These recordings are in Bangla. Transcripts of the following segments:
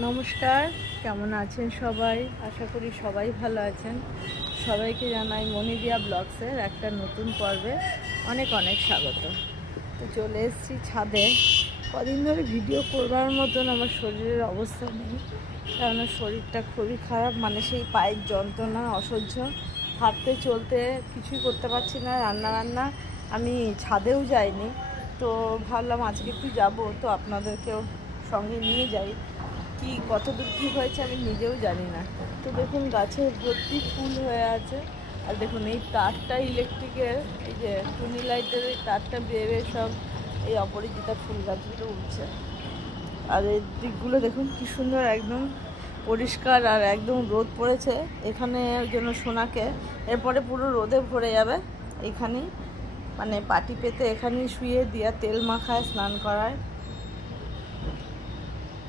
নমস্কার, কেমন আছেন সবাই? আশা করি সবাই ভালো আছেন। সবাইকে জানাই মনিদিয়া ব্লগসের একটা নতুন পর্বে অনেক অনেক স্বাগত। তো চলে এসেছি ছাদে। কদিন ধরে ভিডিও করবার মতন আমার শরীরের অবস্থা নেই, কারণ শরীরটা খুবই খারাপ, মানে সেই পায়ের যন্ত্রণা অসহ্য, হাঁটতে চলতে কিছুই করতে পারছি না। রান্না আমি ছাদেও যাইনি, তো ভাবলাম আজকে একটু যাব, তো আপনাদেরকেও সঙ্গে নিয়ে যাই। কি কতদূর কী হয়েছে আমি নিজেও জানি না। তো দেখুন গাছে ভর্তি ফুল হয়ে আছে, আর দেখুন এই তারটা ইলেকট্রিকের, এই যে টুনি লাইটের এই তারটা বেয়ে সব এই অপরাজিতা ফুল গাছগুলো উঠছে। আর এই দিকগুলো দেখুন কি সুন্দর, একদম পরিষ্কার, আর একদম রোদ পড়েছে এখানে যেন সোনাকে এরপরে পুরো রোদে ভরে যাবে। এখানেই মানে পাটি পেতে এখানেই শুয়ে দিয়া তেল মাখায়, স্নান করায়।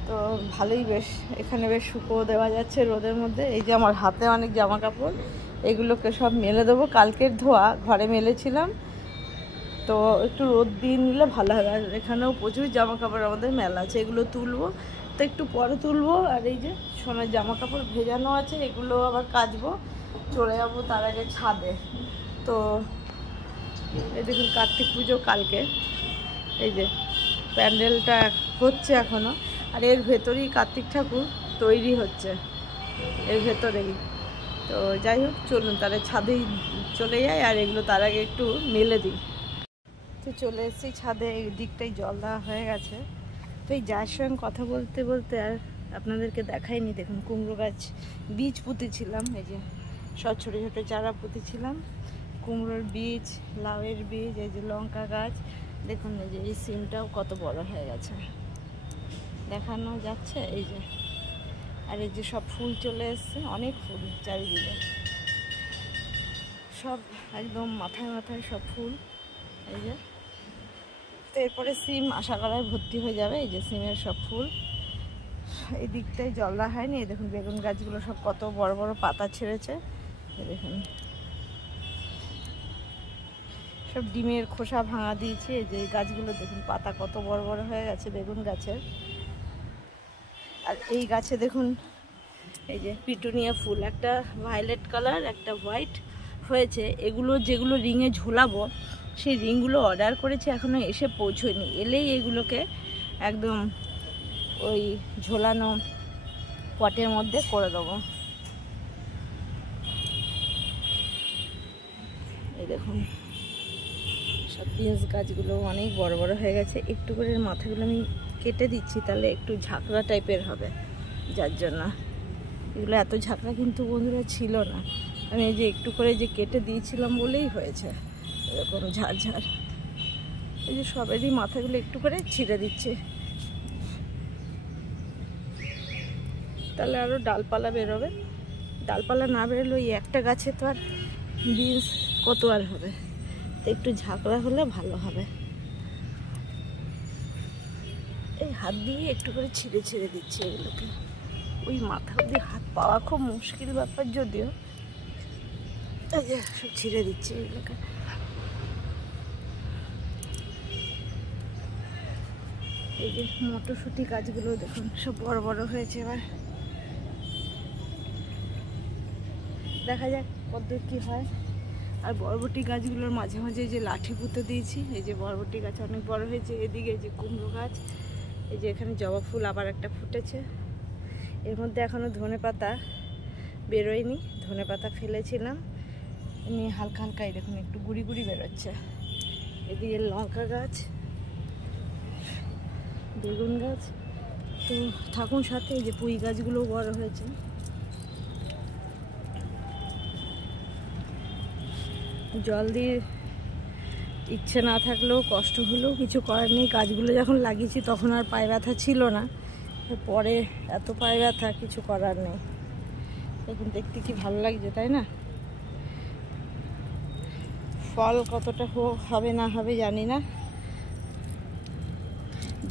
তো ভালোই, বেশ এখানে বেশ শুকো দেওয়া যাচ্ছে রোদের মধ্যে। এই যে আমার হাতে অনেক জামা কাপড়, এগুলোকে সব মেলে দেবো, কালকের ধোয়া ঘরে মেলেছিলাম, তো একটু রোদ দিয়ে নিলে ভালো হবে। আর এখানেও প্রচুর জামা কাপড় আমাদের মেলা আছে, এগুলো তুলবো, তো একটু পরে তুলবো। আর এই যে সোনার জামা কাপড় ভেজানো আছে, এগুলো আবার কাচবো, চলে যাবো তার আগে ছাদে। তো এই দেখুন কার্তিক পুজো কালকে, এই যে প্যান্ডেলটা হচ্ছে এখনও, আর এর ভেতরেই কার্তিক ঠাকুর তৈরি হচ্ছে, এর ভেতরেই। তো যাই হোক, চলুন তাহলে ছাদেই চলে যাই, আর এগুলো তার আগে একটু মেলে দিই। তো চলে এসেছি ছাদে, এই দিকটাই জল দেওয়া হয়ে গেছে। তো এই যার সঙ্গে কথা বলতে বলতে আর আপনাদেরকে দেখাইনি। দেখুন কুমড়ো গাছ বীজ পুঁতেছিলাম, এই যে সব ছোটো ছোটো চারা পুঁতেছিলাম, কুমড়োর বীজ, লাউয়ের বীজ, এই যে লঙ্কা গাছ। দেখুন এই যে এই সিমটাও কত বড় হয়ে গেছে, দেখানো যাচ্ছে এই যে। আর এই যে সব ফুল চলে এসছে, অনেক ফুল চারিদিকে, সব একদম মাথায় মাথায় সব ফুল, এই যে। তো এরপরে সিম আশা করায় ভর্তি হয়ে যাবে, এই যে সিমের সব ফুল। এই দিকটায় জল দেওয়া হয়নি, এই দেখুন বেগুন গাছগুলো সব কত বড় বড় পাতা ছেড়েছে, দেখুন সব ডিমের খোসা ভাঙা দিয়েছে। এই যে এই গাছগুলো দেখুন পাতা কত বড় বড় হয়ে গেছে বেগুন গাছের। আর এই গাছে দেখুন এই যে পিটুনিয়া ফুল, একটা ভায়োলেট কালার, একটা হোয়াইট হয়েছে। এগুলো যেগুলো রিংয়ে ঝোলাবো, সেই রিংগুলো অর্ডার করেছি, এখনও এসে পৌঁছয়নি। এলেই এগুলোকে একদম ওই ঝোলানো পটের মধ্যে করে দেবো। এই দেখুন সব বিনস গাছগুলো অনেক বড় বড় হয়ে গেছে। একটু করে মাথাগুলো আমি কেটে দিচ্ছি, তাহলে একটু ঝাঁকড়া টাইপের হবে, যার জন্য। এগুলো এত ঝাঁকড়া কিন্তু বন্ধুরা ছিল না, আমি এই যে একটু করে যে কেটে দিয়েছিলাম বলেই হয়েছে এরকম ঝাড়। এই যে সবেরই মাথাগুলো একটু করে ছিঁড়ে দিচ্ছে, তাহলে আরও ডালপালা বেরোবে। ডালপালা না বেরোলে ওই একটা গাছে তো আর বীজ কত আর হবে, তো একটু ঝাঁকড়া হলে ভালো হবে। এই হাত দিয়ে একটু করে ছিঁড়ে দিচ্ছে এগুলোকে, ওই মাথা অব্দি হাত পাওয়া খুব মুশকিল ব্যাপার, যদিও এই যে সব ছিঁড়ে দিচ্ছে এগুলোকে। এই যে মটরশুঁটি গাছগুলো দেখুন সব বড় বড় হয়েছে, এবার দেখা যাক কতদূর কী হয়। আর বরবটি গাছগুলোর মাঝে মাঝে যে লাঠি পুঁতে দিয়েছি, এই যে বরবটি গাছ অনেক বড় হয়েছে। এদিকে এই যে কুমড়ো গাছ, এই যে এখানে জবা ফুল আবার একটা ফুটেছে। এর মধ্যে এখনও ধনেপাতা বেরোয়নি, ধনেপাতা ফেলেছিলাম, এমনি হালকা হালকা এই দেখুন একটু গুড়ি গুড়ি বেরোচ্ছে। এদিকে লঙ্কা গাছ, বেগুন গাছ, তো থাকুন সাথে। এই যে পুঁই গাছগুলোও বড় হয়েছে। জল দিয়ে ইচ্ছে না থাকলেও, কষ্ট হলেও কিছু করার নেই। গাছগুলো যখন লাগিয়েছি তখন আর পায়ে ব্যথা ছিল না, পরে এত পায়ে ব্যথা, কিছু করার নেই। দেখুন দেখতে কি ভালো লাগছে, তাই না? ফল কতটা হবে না হবে জানি না,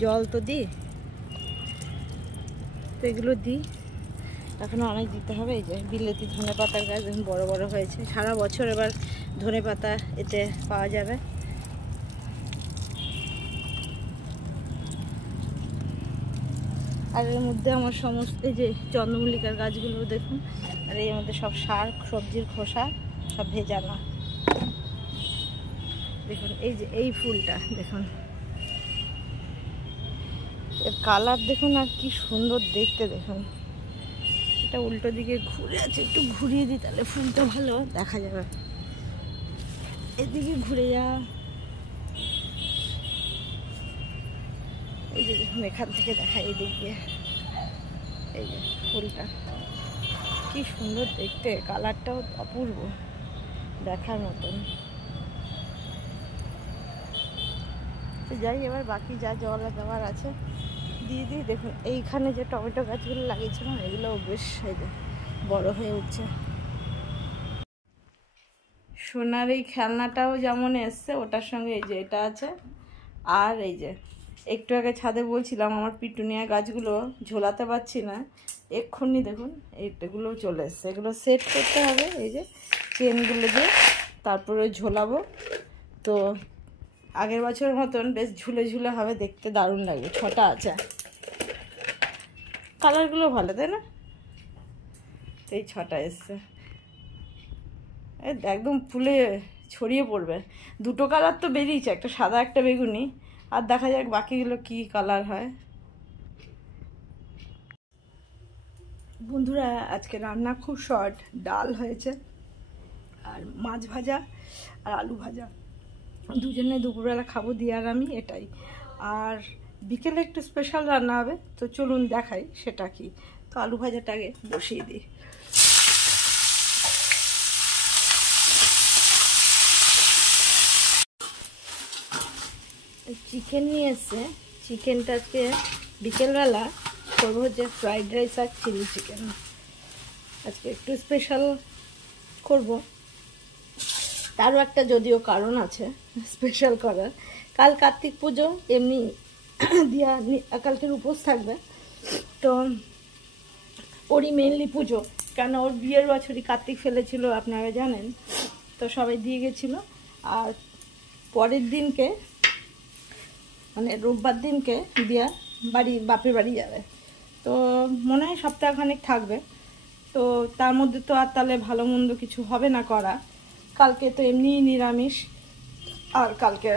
জল তো দিই, তো এগুলো দিই, এখনও অনেক দিতে হবে। এই যে বিলেতি ধনে পাতার গাছ দেখুন বড় বড় হয়েছে, সারা বছর এবার ধনে পাতা এতে পাওয়া যাবে। আর এর মধ্যে আমার সমস্ত এই যে চন্দ্রমল্লিকার গাছগুলো দেখুন, আর এর মধ্যে সব সার সবজির খোসা সব ভেজানো। দেখুন এই যে এই ফুলটা দেখুন, এর কালার দেখুন আর কি সুন্দর দেখতে। দেখুন এটা উল্টো দিকে ঘুরে আছে, একটু ঘুরিয়ে দিই তাহলে ফুলটা ভালো দেখা যাবে। এদিকে ঘুরে যা, এই যে দেখুন এখান থেকে দেখা, এই দিক দিয়ে এই যে ফুলটা কি সুন্দর দেখতে, কালারটাও অপূর্ব দেখার মতন। তো যাই এবার বাকি যা জল দেওয়ার আছে দিয়ে দিই। দেখুন এইখানে যে টমেটো গাছগুলো লাগিয়েছিলাম এগুলোও বেশ এই যে বড় হয়ে উঠছে। সোনার এই খেলনাটাও যেমন এসছে ওটার সঙ্গে এই যে এটা আছে। আর এই যে একটু আগে ছাদে বলছিলাম আমার পিটুনিয়া গাছগুলো ঝোলাতে পারছি না, এক্ষুনি দেখুন এইগুলো চলে এসছে। এগুলো সেট করতে হবে এই যে চেনগুলো দিয়ে, তারপরে ঝোলাবো। তো আগের বছরের মতন বেশ ঝুলে ঝুলে হবে, দেখতে দারুণ লাগবে। 6টা আছে, কালারগুলো ভালো তাই না? এই 6টা এসছে, একদম ফুলে ছড়িয়ে পড়বে। 2টো কালার তো বেরিয়েছে, একটা সাদা একটা বেগুনি, আর দেখা যাক বাকিগুলো কি কালার হয়। বন্ধুরা আজকে রান্না খুব শর্ট, ডাল হয়েছে আর মাছ ভাজা আর আলু ভাজা, দুজনে দুপুরবেলা খাবো দিয়ে আর আমি, এটাই। আর বিকেলে একটু স্পেশাল রান্না হবে, তো চলুন দেখাই সেটা কি। তো আলু ভাজাটা আগে বসিয়ে দিই। চিকেন নিয়ে এসছে, চিকেনটা আজকে বিকেলবেলা করবো হচ্ছে ফ্রাইড রাইস আর চিলি চিকেন। আজকে একটু স্পেশাল করব, তারও একটা যদিও কারণ আছে স্পেশাল করার। কাল কার্তিক পুজো, এমনি দিয়া কালকের উপোস থাকবে, তো ওরই মেনলি পুজো, কেন ওর বিয়ের বছরই কার্তিক ফেলেছিল আপনারা জানেন, তো সবাই দিয়ে গেছিলো। আর পরের দিনকে মানে রোববার দিনকে দিয়া বাপের বাড়ি যাবে, তো মনে হয় সপ্তাহখানেক থাকবে। তো তার মধ্যে তো আর তাহলে ভালো মন্দ কিছু হবে না করা, কালকে তো এমনিই নিরামিষ, আর কালকে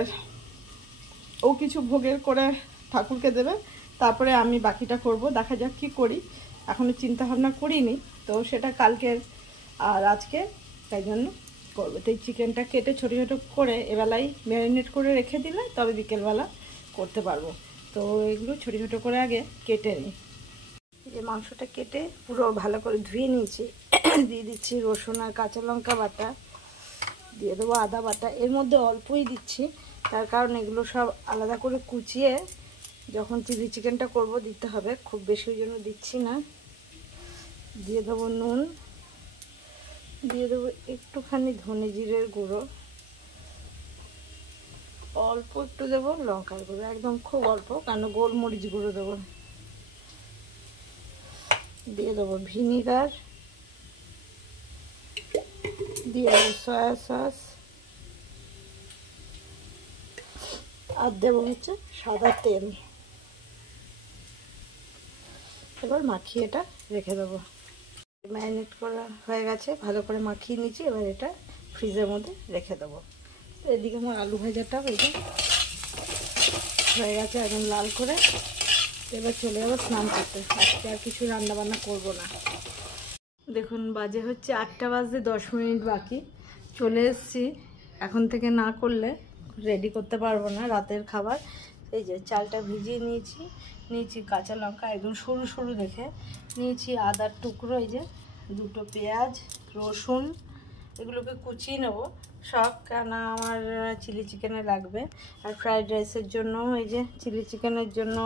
ও কিছু ভোগের করে ঠাকুরকে দেবে, তারপরে আমি বাকিটা করব। দেখা যাক কি করি, এখনো চিন্তা ভাবনা করিনি, তো সেটা কালকের আর আজকে তাই জন্য করবো। তো এই চিকেনটা কেটে ছোটো ছোটো করে এবেলায় ম্যারিনেট করে রেখে দিলে তবে বিকেলবেলা করতে পারবো। তো এগুলো ছোটো ছোটো করে আগে কেটে নিই। এই মাংসটা কেটে পুরো ভালো করে ধুয়ে নিয়েছি, দিয়ে দিচ্ছি রসুন আর কাঁচা লঙ্কা বাটা, দিয়ে দেবো আদা বাটা। এর মধ্যে অল্পই দিচ্ছি, তার কারণ এগুলো সব আলাদা করে কুচিয়ে যখন চিলি চিকেনটা করব দিতে হবে, খুব বেশি ওই জন্য দিচ্ছি না। দিয়ে দেবো নুন, দিয়ে দেবো একটুখানি ধনে জিরের গুঁড়ো, অল্প একটু দেবো লঙ্কার গুঁড়ো, একদম খুব অল্প, কারণ গোলমরিচ গুঁড়ো দেবো। দিয়ে দেবো ভিনিগার, দিয়ে দেবো সয়া সস, আর দেবো হচ্ছে সাদা তেল। এবার মাখিয়ে এটা রেখে দেবো। ম্যারিনেট করা হয়ে গেছে, ভালো করে মাখিয়ে নিয়েছি, এবার এটা ফ্রিজের মধ্যে রেখে দেবো। এদিকে আমার আলু ভাজাটা হয়ে গেছে একদম লাল করে। এবার চলে যাবো স্নান করতে, আজকে আর কিছু রান্নাবান্না করবো না। দেখুন বাজে হচ্ছে 8টা বাজতে 10 মিনিট বাকি, চলে এসেছি। এখন থেকে না করলে রেডি করতে পারবো না রাতের খাবার। এই যে চালটা ভিজিয়ে নিয়েছি কাঁচা লঙ্কা একদম সরু সরু দেখে নিয়েছি, আদার টুকরো, এই যে 2টো পেঁয়াজ, রসুন, এগুলোকে কুচিয়ে নেবো সব, কেন আমার চিলি চিকেনে লাগবে। আর ফ্রাইড রাইসের জন্য এই যে চিলি চিকেনের জন্য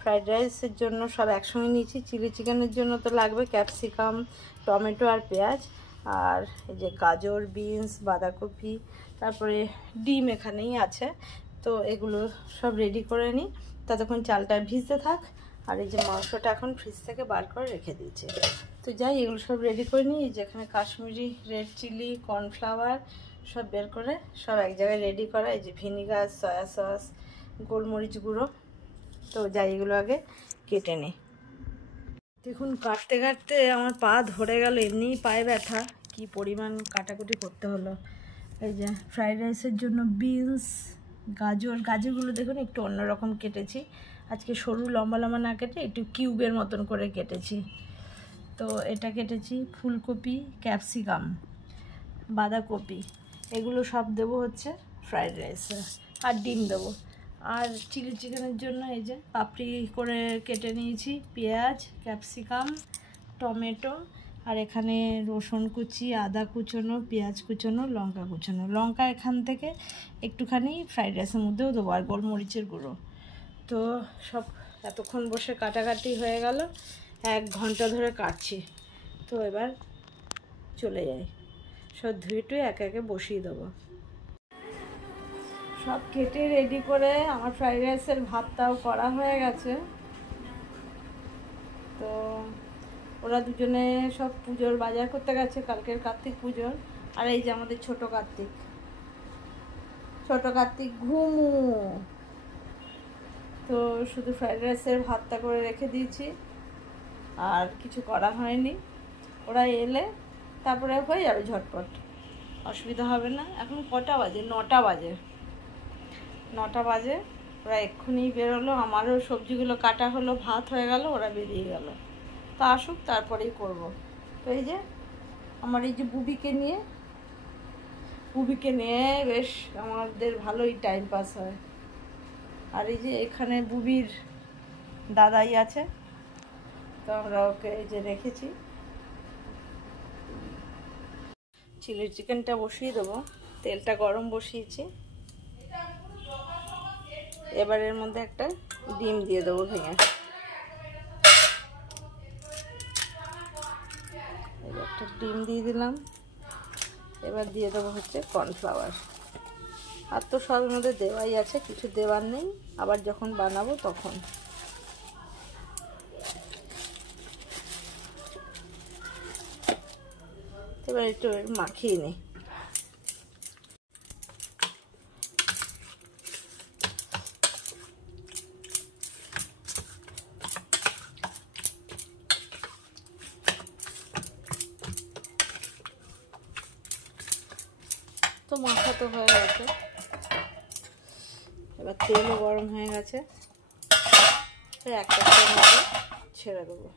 ফ্রাইড রাইসের জন্য সব একসঙ্গে নিয়েছি। চিলি চিকেনের জন্য তো লাগবে ক্যাপসিকাম, টমেটো আর পেঁয়াজ, আর এই যে গাজর, বিনস, বাঁধাকপি, তারপরে ডিম এখানেই আছে। তো এগুলো সব রেডি করে নিই, ততক্ষণ চালটা ভিজতে থাক। আর এই যে মাংসটা এখন ফ্রিজ থেকে বার করে রেখে দিয়েছি। তো যাই এগুলো সব রেডি করে নিই। যেখানে কাশ্মীরি রেড চিলি, কর্নফ্লাওয়ার সব বের করে সব এক জায়গায় রেডি করা, এই যে ভিনিগার, সয়া সস, গোলমরিচ গুঁড়ো। তো যাই এগুলো আগে কেটে নিই। দেখুন কাটতে কাটতে আমার পা ধরে গেল, এমনিই পায়ে ব্যথা, কি পরিমাণ কাটাকুটি করতে হলো। এই যে ফ্রাইড রাইসের জন্য বিনস, গাজরগুলো দেখুন একটু অন্যরকম কেটেছি আজকে, সরু লম্বা লম্বা না কেটে একটু কিউবের মতন করে কেটেছি। তো এটা কেটেছি, ফুলকপি, ক্যাপসিকাম, বাঁধাকপি, এগুলো সব দেবো হচ্ছে ফ্রাইড রাইসে, আর ডিম দেবো। আর চিলি চিকেনের জন্য এই যে পাপড়ি করে কেটে নিয়েছি, পেঁয়াজ, ক্যাপসিকাম, টমেটো, আর এখানে রসুন কুচি, আদা কুচোনো, পেঁয়াজ কুচোনো, লঙ্কা কুচোনো। লঙ্কা এখান থেকে একটুখানি ফ্রাইড রাইসের মধ্যেও দেবো, আর গোলমরিচের গুঁড়ো। তো সব এতক্ষণ বসে কাটাকাটি হয়ে গেল, 1 ঘন্টা ধরে কাটছি। তো এবার চলে যাই, সব ধুয়ে টুয়ে একে একে বসিয়ে দেবো। সব কেটে রেডি করে আমার ফ্রাইড রাইসের ভাতটাও করা হয়ে গেছে। তো ওরা দুজনে সব পুজোর বাজার করতে গেছে, কালকের কার্তিক পুজোর। আর এই যে আমাদের ছোট কার্তিক ঘুমু। তো শুধু ফ্রাইড রাইসের ভাতটা করে রেখে দিয়েছি, আর কিছু করা হয়নি। ওরা এলে তারপরে হয়ে যাবে ঝটপট, অসুবিধা হবে না। এখন কটা বাজে? 9টা বাজে। 9টা বাজে, ওরা এক্ষুনি বেরোলো, আমারও সবজিগুলো কাটা হলো, ভাত হয়ে গেল, ওরা বেরিয়ে গেল। তো আসুক তারপরেই করব। তো এই যে আমার এই যে বুবিকে নিয়ে বেশ আমাদের ভালোই টাইম পাস হয়। আর এই যে এখানে বুবির দাদাই আছে, তো আমরা ওকে এই যে রেখেছি। চিলি চিকেনটা বসিয়ে দেবো, তেলটা গরম বসিয়েছি। এবার এর মধ্যে একটা ডিম দিয়ে দেবো ভেঙে। একটা ডিম দিয়ে দিলাম। এবার দিয়ে দেবো হচ্ছে কর্নফ্লাওয়ার। আর তো সবের মধ্যে দেওয়াই আছে, কিছু দেওয়ার নেই, আবার যখন বানাবো তখন। এবার একটু মাখিয়ে নিই। তো মাখাতে হয়ে গেছে, এবার তেলও গরম হয়ে গেছে, একটা মধ্যে ছেড়ে দেবো।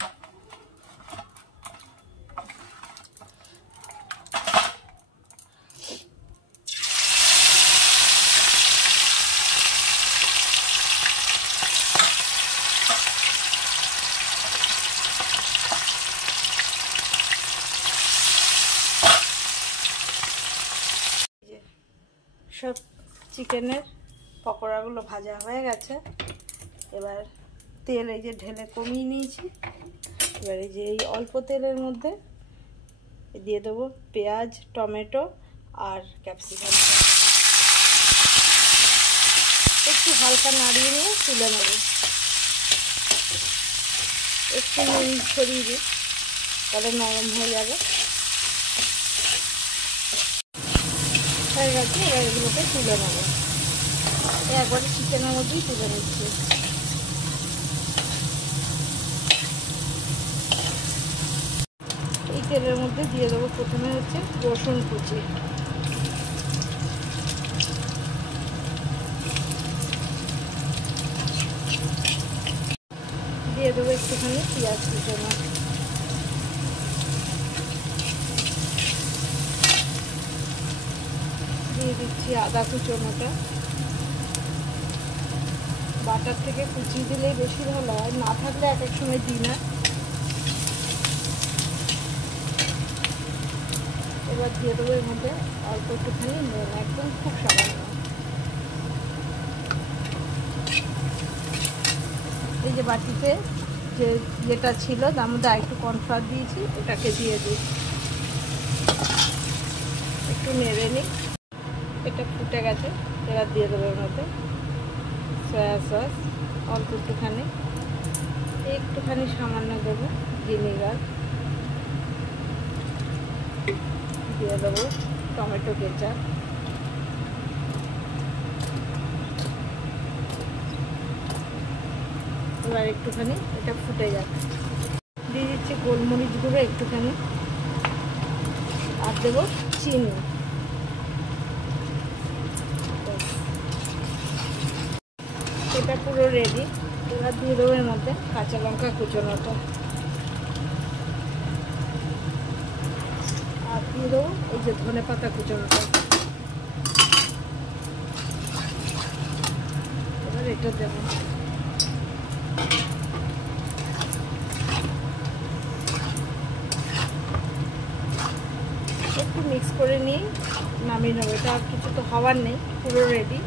সব চিকেনের পকোড়াগুলো ভাজা হয়ে গেছে। এবার তেল এই যে ঢেলে কমিয়ে নিয়েছি। এবার এই যে এই অল্প তেলের মধ্যে দিয়ে দেবো পেঁয়াজ, টমেটো আর ক্যাপসিকাম, একটু হালকা নাড়িয়ে নিয়ে তুলে নেব। একটু নুন ছড়িয়ে দিই, তাহলে নরম হয়ে যাবে। হয়ে গেছে, এবার এগুলোকে তুলে নেবো। একবারে চিকেনের মধ্যেই তুলে নিচ্ছি। এই তেলের মধ্যে দিয়ে দেবো প্রথমে হচ্ছে রসুন কুচি, দিয়ে দেবো একটুখানি পেঁয়াজ কুচানো, দিয়ে দিচ্ছি আদা কুচোনোটা। বাটার থেকে কুচিয়ে দিলেই বেশি ভালো হয়, না থাকলে এক এক সময় দিই না। এবার দিয়ে দেবো এর মধ্যে অল্প একটুখানি নুন, একদম খুব সামান্য। এই যে বাটিতে যে যেটা ছিল তার মধ্যে আরেকটু কর্নফ্লাওয়ার দিয়েছি, ওটাকে দিয়ে দিই, একটু নেড়ে নিই। এটা ফুটে গেছে, এবার দিয়ে দেবো এর মধ্যে সয়া সস অল্প একটুখানি সামান্য দেবো ভিনেগার, দিয়ে দেবো টমেটো কেচাপ, এবার একটুখানি এটা ফুটে যাবে, দিয়ে গোলমরিচ গুঁড়ো একটুখানি, আর দেবো চিনি। এটা পুরো রেডি। এবার দিয়ে দেবো এর মধ্যে কাঁচা লঙ্কা কুচোনোটা, আর দিয়ে দেবো এই যে ধনে পাতা কুচোনোটা। এবার এটা দেবো, একটু মিক্স করে নিয়ে নামিয়ে নেবো। এটা আর কিছু তো হওয়ার নেই, পুরো রেডি।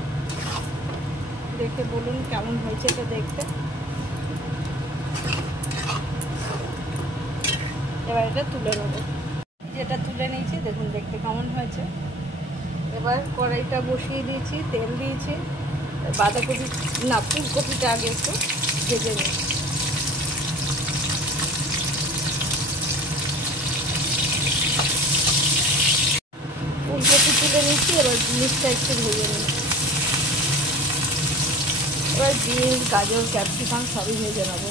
দেখে বলুন কেমন হয়েছে এটা দেখতে। এবার এটা তুলে নেবো। যেটা তুলে নিয়েছি দেখুন দেখতে কেমন হয়েছে। এবার কড়াইটা বসিয়ে দিয়েছি, তেল দিয়েছি। বাঁধাকপি না ফুলকপিটা আগে একটু ভেজে নিই। ফুলকপি তুলে নিচ্ছি, এবার জিনিসটা একটু ভেজে নিই। এবার বিনস, গাজর, ক্যাপসিকাম সবই ভেজে নেবো।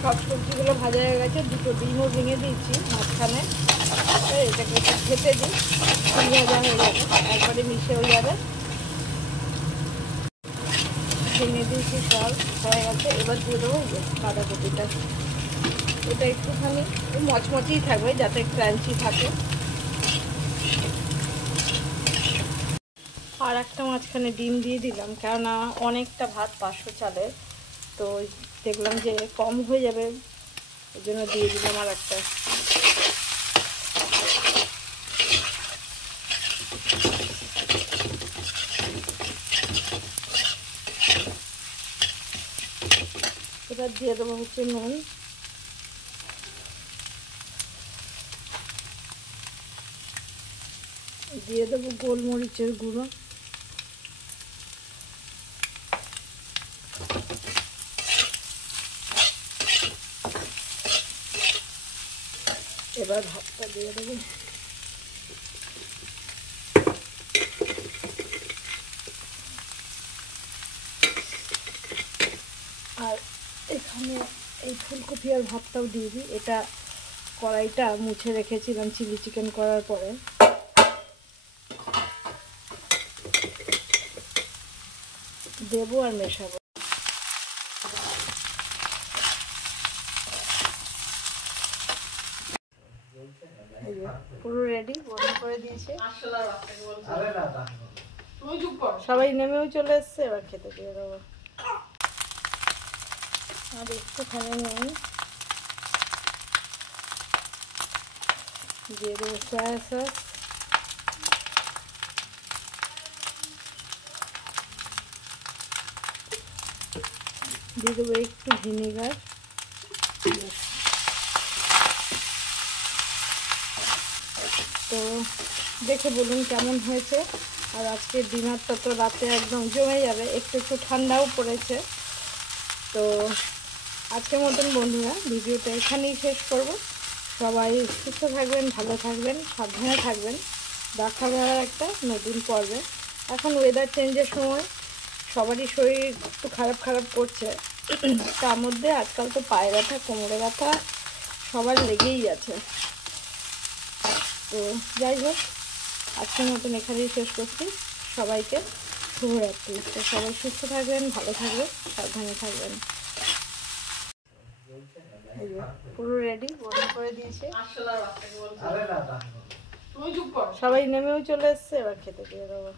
সব সবজিগুলো ভাজা হয়ে গেছে, দুটো ডিমও ভেঙে দিয়েছি মাঝখানে। এটাকে একটু খেতে দিই, ভাজা হয়ে যাবে, একবারে মিশে হয়ে যাবে। ভেঙে দিয়েছি, সব হয়ে গেছে। এবার দিয়ে দেবো বাঁধাকপিটা। এটা একটুখানি মচমচেই থাকবে যাতে ক্রাঞ্চি থাকে। আর একটা মাঝখানে ডিম দিয়ে দিলাম, কেননা অনেকটা ভাত 500 চালের, তো দেখলাম যে কম হয়ে যাবে, ওই জন্য দিয়ে দিলাম আর একটা। এবার দিয়ে দেবো হচ্ছে নুন, দিয়ে দেবো গোলমরিচের গুঁড়ো, এবার ভাতটা দিয়ে দেবো। আর এখানে এই ফুলকপি আর ভাতটাও দিয়ে দিই। এটা কড়াইটা মুছে রেখেছিলাম চিলি চিকেন করার পরে। দেবো আর মেশাবো। পুরো রেডি, বন্ধ করে দিয়েছে। সবাই নেমেও চলে এসছে, এবার খেতে দিয়ে দেবো। আর একটুখানি নেই, দিয়ে দেবো সয়া সস, দিয়ে দেবো একটু ভিনেগার। তো দেখে বলুন কেমন হয়েছে। আর আজকের ডিনারটা তো রাতে একদম জমে যাবে, একটু একটু ঠান্ডাও পড়েছে। তো আজকের মতন বন্ধুরা ভিডিওটা এখানেই শেষ করব। সবাই সুস্থ থাকবেন, ভালো থাকবেন, সাবধানে থাকবেন। দেখা হবে একটা নতুন পর্বে। এখন ওয়েদার চেঞ্জের সময় সবারই শরীর একটু খারাপ খারাপ করছে, তার মধ্যে আজকাল তো পায়ে ব্যথা, কোমরে ব্যথা সবার লেগেই আছে। তো যাই হোক, আজকের মতন এখানেই শেষ করছি। সবাইকে শুভরাত্রি। তো সবাই সুস্থ থাকবেন, ভালো থাকবেন, সাবধানে থাকবেন। পুরো রেডি, বন্ধ করে দিয়েছে। সবাই নেমেও চলে এসছে, এবার খেতে দিয়ে দেবো।